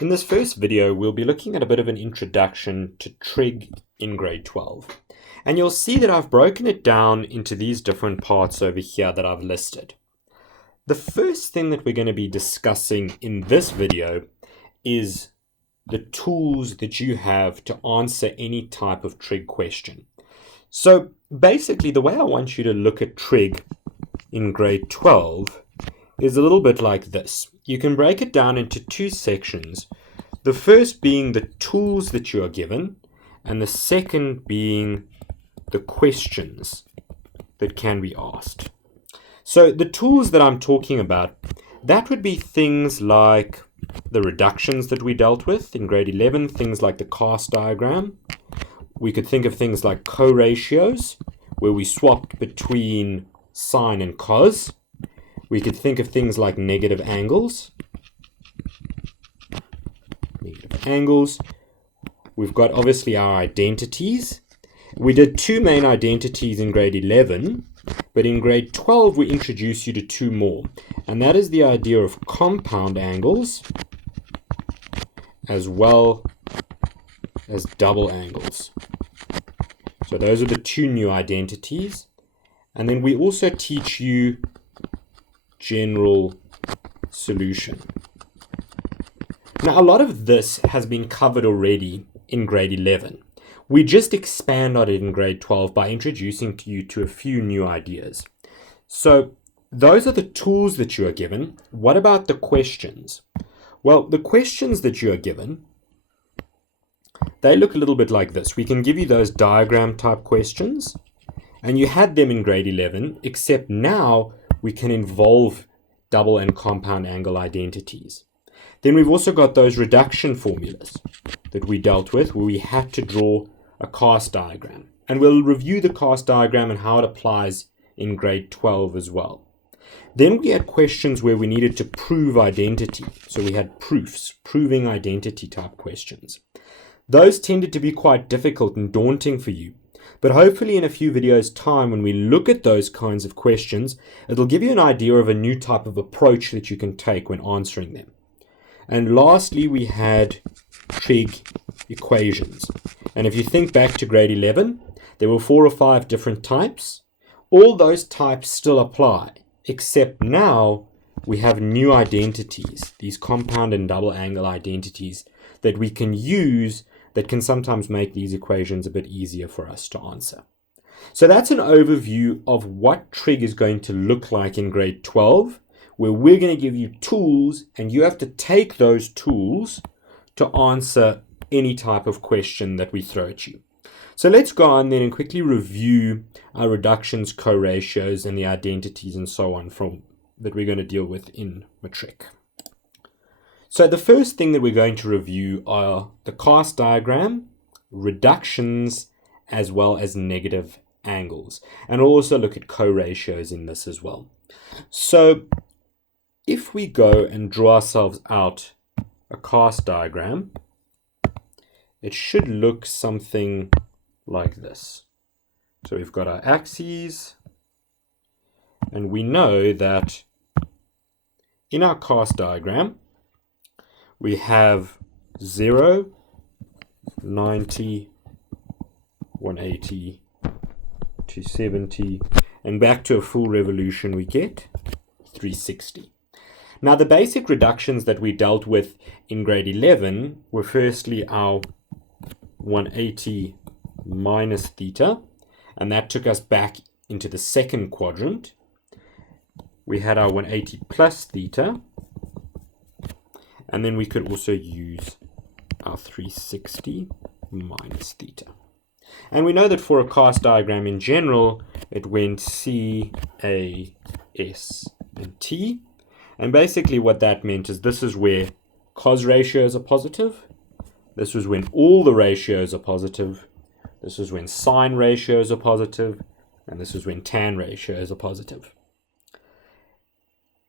In this first video, we'll be looking at a bit of an introduction to trig in grade 12. And you'll see that I've broken it down into these different parts over here that I've listed. The first thing that we're going to be discussing in this video is the tools that you have to answer any type of trig question. So basically, the way I want you to look at trig in grade 12 is a little bit like this. You can break it down into two sections. The first being the tools that you are given, and the second being the questions that can be asked. So the tools that I'm talking about, that would be things like the reductions that we dealt with in grade 11, things like the cast diagram. We could think of things like co-ratios, where we swapped between sine and cos. We could think of things like negative angles. We've got obviously our identities. We did two main identities in grade 11, but in grade 12 we introduce you to two more, and that is the idea of compound angles as well as double angles. So those are the two new identities. And then we also teach you general solution. Now, a lot of this has been covered already in grade 11. We just expand on it in grade 12 by introducing you to a few new ideas. So those are the tools that you are given. What about the questions? Well, the questions that you are given, they look a little bit like this. We can give you those diagram type questions, and you had them in grade 11, except now we can involve double and compound angle identities. Then we've also got those reduction formulas that we dealt with, where we had to draw a cast diagram. And we'll review the cast diagram and how it applies in grade 12 as well. Then we had questions where we needed to prove identity. So we had proofs, proving identity type questions. Those tended to be quite difficult and daunting for you. But hopefully in a few videos' time, when we look at those kinds of questions, it'll give you an idea of a new type of approach that you can take when answering them. And lastly, we had trig equations. And if you think back to grade 11, there were 4 or 5 different types. All those types still apply, except now we have new identities, these compound and double angle identities that we can use that can sometimes make these equations a bit easier for us to answer. So that's an overview of what trig is going to look like in grade 12, where we're going to give you tools and you have to take those tools to answer any type of question that we throw at you. So let's go on then and quickly review our reductions, co-ratios, and the identities and so on that we're going to deal with in matric. So the first thing that we're going to review are the cast diagram, reductions, as well as negative angles. And we'll also look at co-ratios in this as well. So if we go and draw ourselves out a cast diagram, it should look something like this. So we've got our axes, and we know that in our cast diagram, we have 0, 90, 180, 270, and back to a full revolution we get 360. Now the basic reductions that we dealt with in grade 11 were firstly our 180 minus theta, and that took us back into the second quadrant. We had our 180 plus theta, and then we could also use our 360 minus theta. And we know that for a cast diagram in general, it went C, A, S, and T. And basically what that meant is this is where cos ratios are positive. This was when all the ratios are positive. This is when sine ratios are positive. And this is when tan ratios are positive.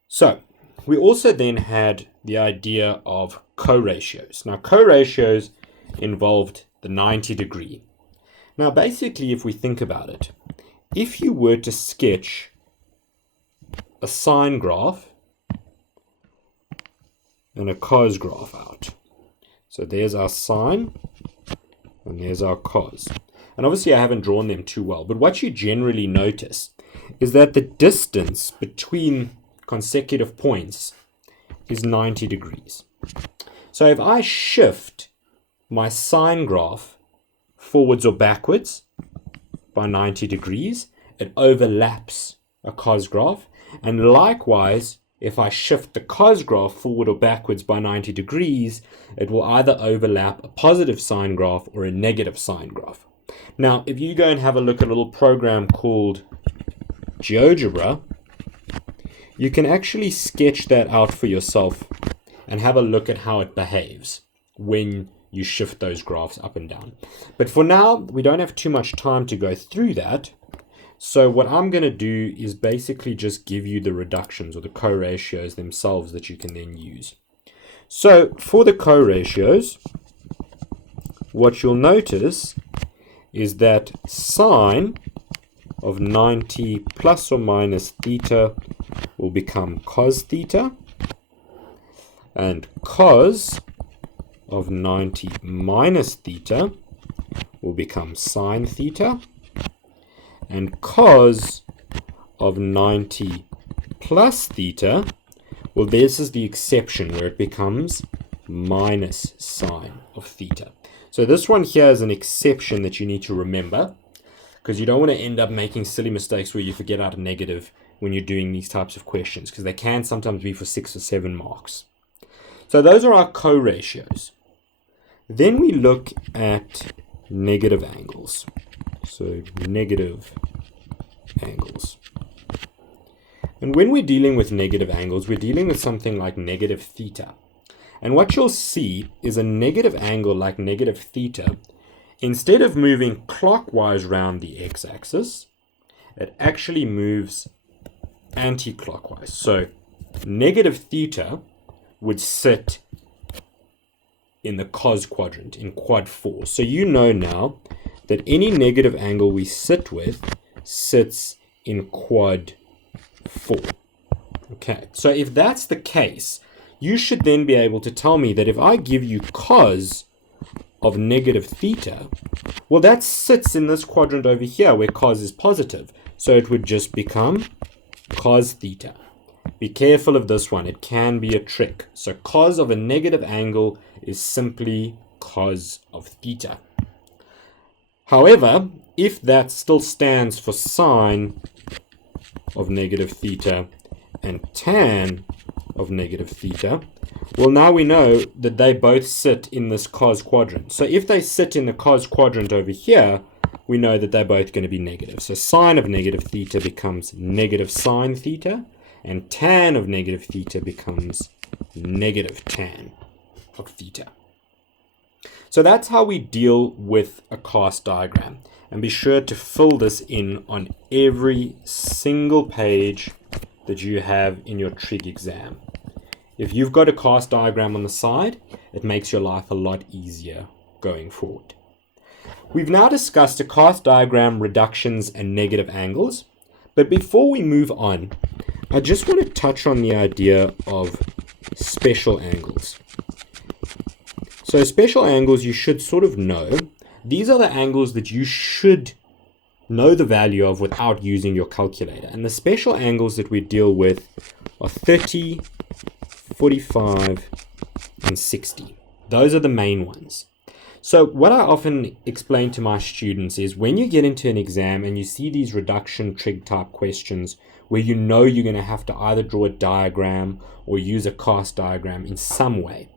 So we also then had the idea of co-ratios. Now, co-ratios involved the 90 degree. Now, basically, if we think about it, if you were to sketch a sine graph and a cos graph out. So there's our sine, and there's our cos. And obviously I haven't drawn them too well, but what you generally notice is that the distance between consecutive points is 90 degrees. So if I shift my sine graph forwards or backwards by 90 degrees, it overlaps a cos graph. And likewise, if I shift the cos graph forward or backwards by 90 degrees, it will either overlap a positive sine graph or a negative sine graph. Now, if you go and have a look at a little program called GeoGebra, you can actually sketch that out for yourself and have a look at how it behaves when you shift those graphs up and down. But for now, we don't have too much time to go through that. So what I'm going to do is basically just give you the reductions or the co-ratios themselves that you can then use. So for the co-ratios, what you'll notice is that sine of 90 plus or minus theta will become cos theta, and cos of 90 minus theta will become sine theta, and cos of 90 plus theta, well, this is the exception where it becomes minus sine of theta. So this one here is an exception that you need to remember, because you don't want to end up making silly mistakes where you forget out a negative when you're doing these types of questions, because they can sometimes be for 6 or 7 marks. So those are our co-ratios. Then we look at negative angles. So negative angles. And when we're dealing with negative angles, we're dealing with something like negative theta. And what you'll see is a negative angle like negative theta, instead of moving clockwise around the x-axis, it actually moves anti-clockwise. So negative theta would sit in the cos quadrant, in quad 4. So you know now that any negative angle we sit with sits in quad 4. Okay, so if that's the case, you should then be able to tell me that if I give you cos of negative theta, well, that sits in this quadrant over here where cos is positive. So it would just become cos theta. Be careful of this one. It can be a trick. So cos of a negative angle is simply cos of theta. However, if that still stands for sine of negative theta and tan of negative theta, well, now we know that they both sit in this cos quadrant. So if they sit in the cos quadrant over here, we know that they're both going to be negative. So sine of negative theta becomes negative sine theta, and tan of negative theta becomes negative tan of theta. So that's how we deal with a cast diagram. And be sure to fill this in on every single page that you have in your trig exam. If you've got a cast diagram on the side, it makes your life a lot easier going forward. We've now discussed a cast diagram, reductions, and negative angles. But before we move on, I just want to touch on the idea of special angles. So special angles you should sort of know. These are the angles that you should know the value of without using your calculator. And the special angles that we deal with are 30, 45, and 60. Those are the main ones. So what I often explain to my students is when you get into an exam and you see these reduction trig type questions where you know you're going to have to either draw a diagram or use a cast diagram in some way,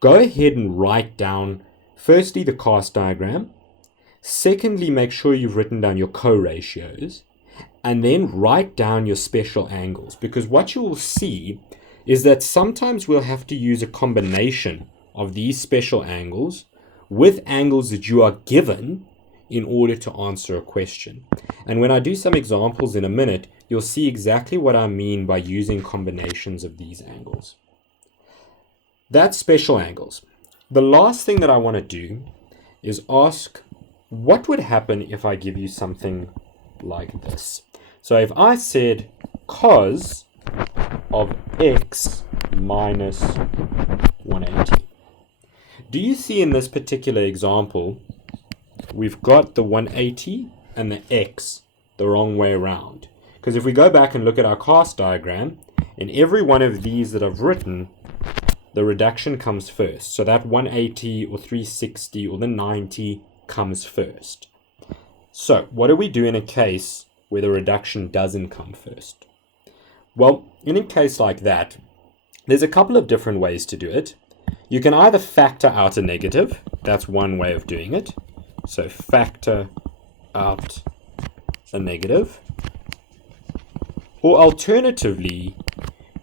go ahead and write down firstly the cast diagram, secondly make sure you've written down your co-ratios, and then write down your special angles, because what you will see is that sometimes we'll have to use a combination of these special angles with angles that you are given in order to answer a question. And when I do some examples in a minute, you'll see exactly what I mean by using combinations of these angles. That's special angles. The last thing that I want to do is ask, what would happen if I give you something like this? So if I said cos of x minus 180, do you see in this particular example, we've got the 180 and the x the wrong way around? Because if we go back and look at our class diagram, in every one of these that I've written, the reduction comes first. So that 180 or 360 or the 90 comes first. So what do we do in a case where the reduction doesn't come first? Well, in a case like that, there's a couple of different ways to do it. You can either factor out a negative. That's one way of doing it. So factor out a negative. Or alternatively,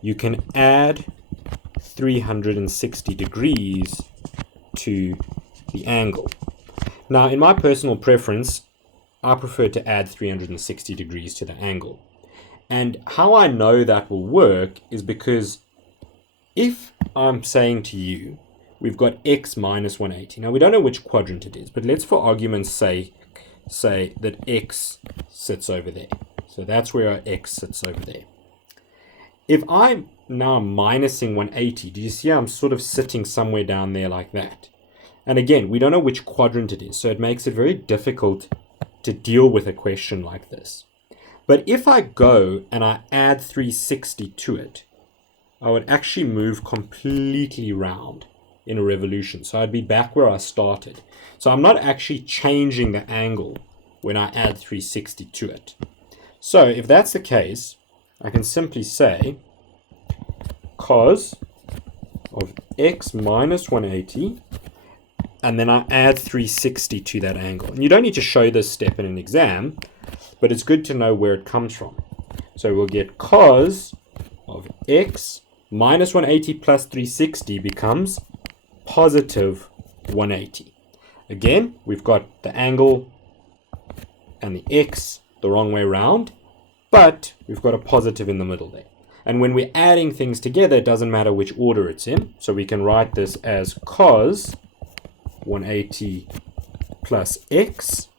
you can add 360 degrees to the angle. Now, in my personal preference, I prefer to add 360 degrees to the angle. And how I know that will work is because if I'm saying to you, we've got x minus 180. Now, we don't know which quadrant it is, but let's for argument's sake say that x sits over there. So that's where our x sits over there. If I'm now minusing 180, do you see I'm sort of sitting somewhere down there like that? And again, we don't know which quadrant it is, so it makes it very difficult to deal with a question like this. But if I go and I add 360 to it, I would actually move completely round in a revolution. So I'd be back where I started. So I'm not actually changing the angle when I add 360 to it. So if that's the case, I can simply say cos of x minus 180, and then I add 360 to that angle. And you don't need to show this step in an exam, but it's good to know where it comes from. So we'll get cos of x minus 180 plus 360 becomes positive 180. Again, we've got the angle and the x the wrong way around, but we've got a positive in the middle there. And when we're adding things together, it doesn't matter which order it's in. So we can write this as cos 180 plus x.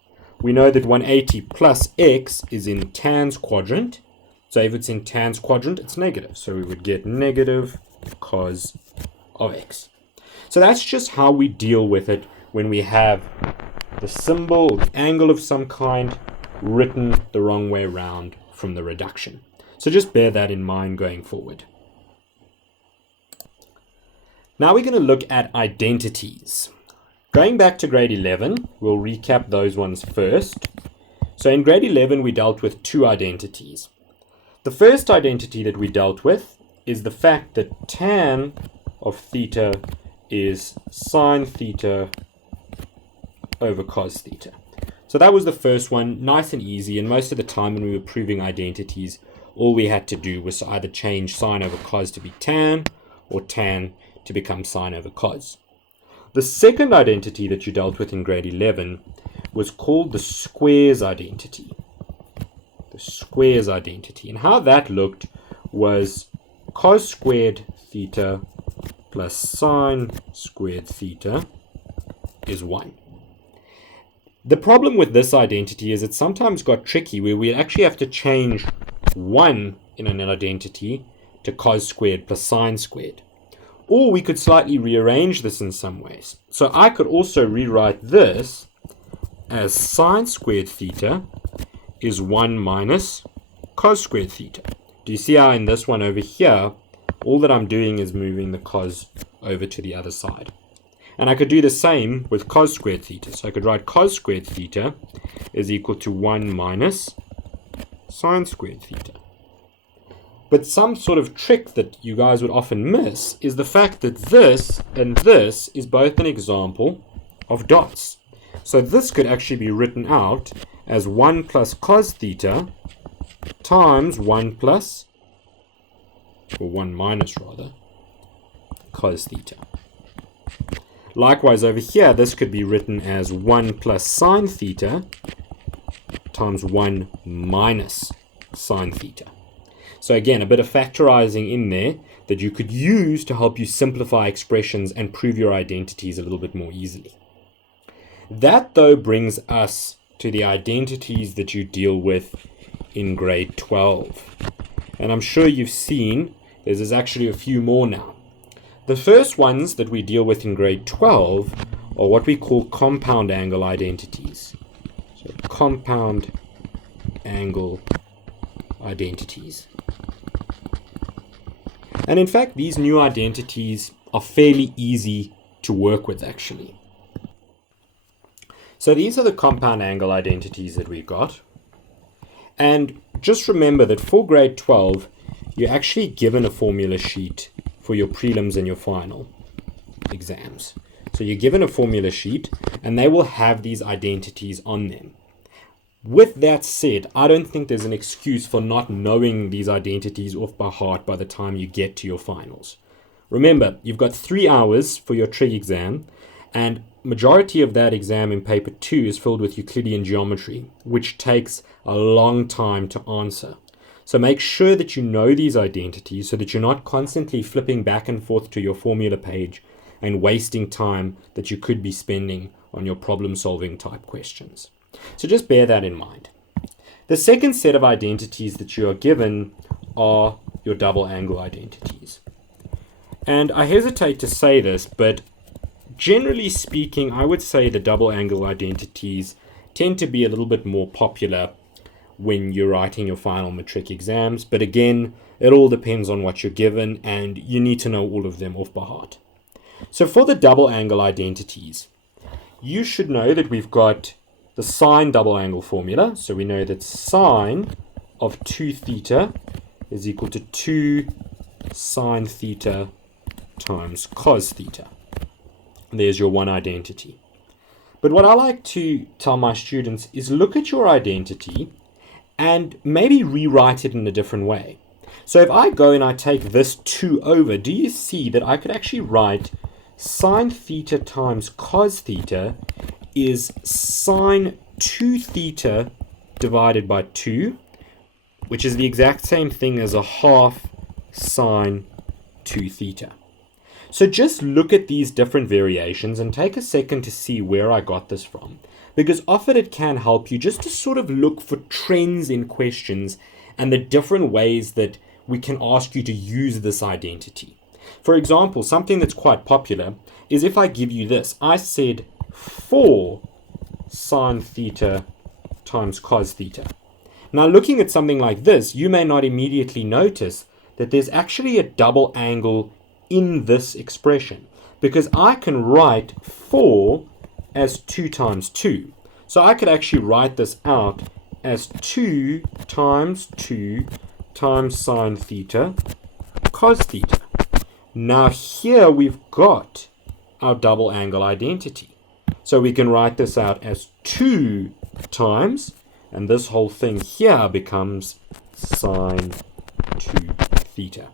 We know that 180 plus x is in tan's quadrant. So if it's in tan's quadrant, it's negative. So we would get negative cos of x. So that's just how we deal with it when we have the symbol or the angle of some kind written the wrong way around from the reduction. So just bear that in mind going forward. Now we're going to look at identities. Going back to grade 11, we'll recap those ones first. So in grade 11, we dealt with two identities. The first identity that we dealt with is the fact that tan of theta is sine theta over cos theta. So that was the first one, nice and easy, and most of the time when we were proving identities, all we had to do was to either change sine over cos to be tan, or tan to become sine over cos. The second identity that you dealt with in grade 11 was called the squares identity. The squares identity. And how that looked was cos squared theta plus sine squared theta is 1. The problem with this identity is it sometimes got tricky where we actually have to change 1 in an identity to cos squared plus sine squared. Or we could slightly rearrange this in some ways. So I could also rewrite this as sine squared theta is 1 minus cos squared theta. Do you see how in this one over here, all that I'm doing is moving the cos over to the other side? And I could do the same with cos squared theta. So I could write cos squared theta is equal to 1 minus sine squared theta. But some sort of trick that you guys would often miss is the fact that this and this is both an example of dots. So this could actually be written out as 1 plus cos theta times 1 plus, or 1 minus rather, cos theta. Likewise over here, this could be written as 1 plus sine theta times 1 minus sine theta. So again, a bit of factorizing in there that you could use to help you simplify expressions and prove your identities a little bit more easily. That, though, brings us to the identities that you deal with in grade 12. And I'm sure you've seen there's actually a few more now. The first ones that we deal with in grade 12 are what we call compound angle identities. So compound angle identities. And in fact, these new identities are fairly easy to work with, actually. So these are the compound angle identities that we've got. And just remember that for grade 12, you're actually given a formula sheet for your prelims and your final exams. So you're given a formula sheet, and they will have these identities on them. With that said, I don't think there's an excuse for not knowing these identities off by heart by the time you get to your finals. Remember, you've got 3 hours for your trig exam, and majority of that exam in paper 2 is filled with Euclidean geometry, which takes a long time to answer. So make sure that you know these identities so that you're not constantly flipping back and forth to your formula page and wasting time that you could be spending on your problem-solving type questions. So just bear that in mind. The second set of identities that you are given are your double angle identities. And I hesitate to say this, but generally speaking, I would say the double angle identities tend to be a little bit more popular when you're writing your final matric exams. But again, it all depends on what you're given, and you need to know all of them off by heart. So for the double angle identities, you should know that we've got the sine double angle formula. So we know that sine of 2 theta is equal to 2 sine theta times cos theta. There's your one identity. But what I like to tell my students is look at your identity and maybe rewrite it in a different way. So if I go and I take this 2 over, do you see that I could actually write sine theta times cos theta is sine 2 theta divided by 2, which is the exact same thing as a half sine 2 theta. So just look at these different variations and take a second to see where I got this from, because often it can help you just to sort of look for trends in questions and the different ways that we can ask you to use this identity. For example, something that's quite popular is if I give you this. I said 4 sine theta times cos theta. Now looking at something like this, you may not immediately notice that there's actually a double angle in this expression, because I can write 4 as 2 times 2. So I could actually write this out as 2 times 2 times sine theta cos theta. Now here we've got our double angle identity. So we can write this out as 2 times, and this whole thing here becomes sine 2 theta.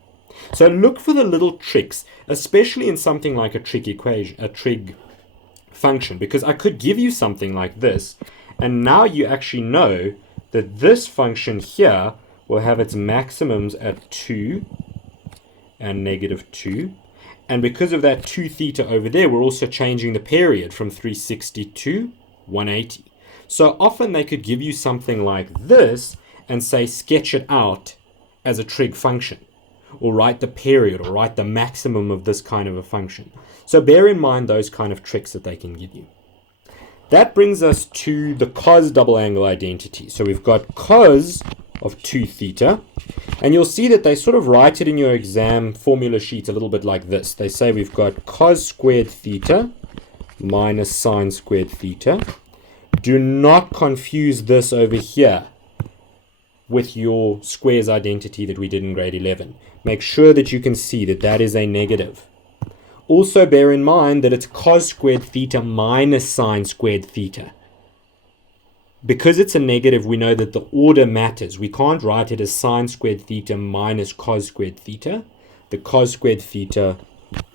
So look for the little tricks, especially in something like a trig equation, a trig function, because I could give you something like this, and now you actually know that this function here will have its maximums at 2 and negative 2. And because of that 2 theta over there, we're also changing the period from 360 to 180. So often they could give you something like this and say sketch it out as a trig function, or write the period, or write the maximum of this kind of a function. So bear in mind those kind of tricks that they can give you. That brings us to the cos double angle identity. So we've got cos of 2 theta, and you'll see that they sort of write it in your exam formula sheet a little bit like this. They say we've got cos squared theta minus sine squared theta. Do not confuse this over here with your squares identity that we did in grade 11. Make sure that you can see that that is a negative. Also bear in mind that it's cos squared theta minus sine squared theta. Because it's a negative, we know that the order matters. We can't write it as sine squared theta minus cos squared theta. The cos squared theta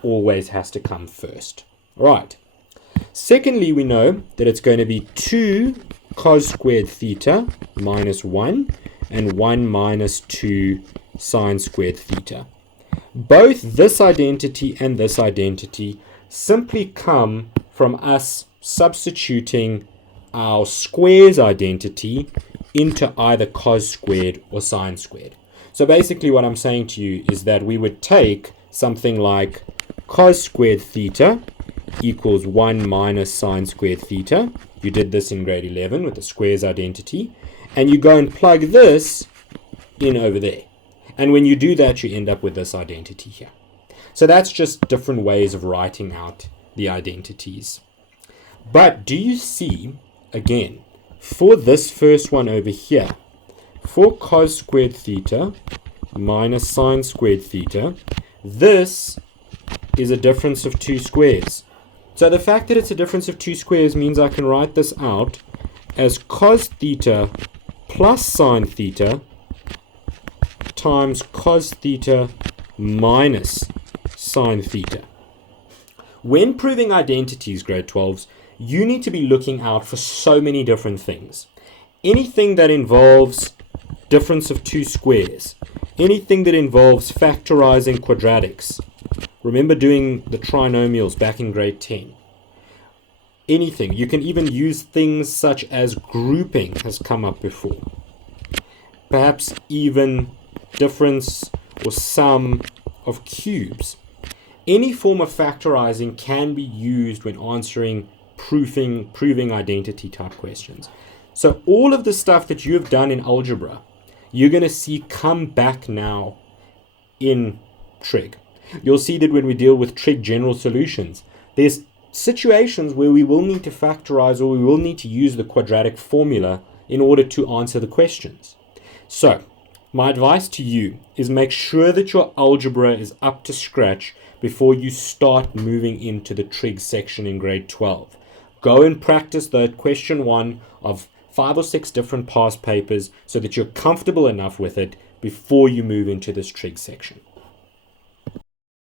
always has to come first. All right. Secondly, we know that it's going to be 2 cos squared theta minus 1 and 1 minus 2 sine squared theta. Both this identity and this identity simply come from us substituting our squares identity into either cos squared or sine squared. So basically what I'm saying to you is that we would take something like cos squared theta equals 1 minus sine squared theta. You did this in grade 11 with the squares identity. And you go and plug this in over there. And when you do that, you end up with this identity here. So that's just different ways of writing out the identities. But do you see, again, for this first one over here, for cos squared theta minus sine squared theta, this is a difference of two squares. So the fact that it's a difference of two squares means I can write this out as cos theta plus sine theta times cos theta minus sine theta. When proving identities, grade 12s, you need to be looking out for so many different things. Anything that involves difference of two squares, anything that involves factorizing quadratics. Remember doing the trinomials back in grade 10. Anything. You can even use things such as grouping has come up before. Perhaps even difference or sum of cubes. Any form of factorizing can be used when answering proving identity type questions. So all of the stuff that you have done in algebra, you're going to see come back now in Trig. You'll see that when we deal with Trig general solutions, there's situations where we will need to factorize or we will need to use the quadratic formula in order to answer the questions. So my advice to you is make sure that your algebra is up to scratch before you start moving into the Trig section in grade 12. Go and practice that question 1 of 5 or 6 different past papers so that you're comfortable enough with it before you move into this Trig section.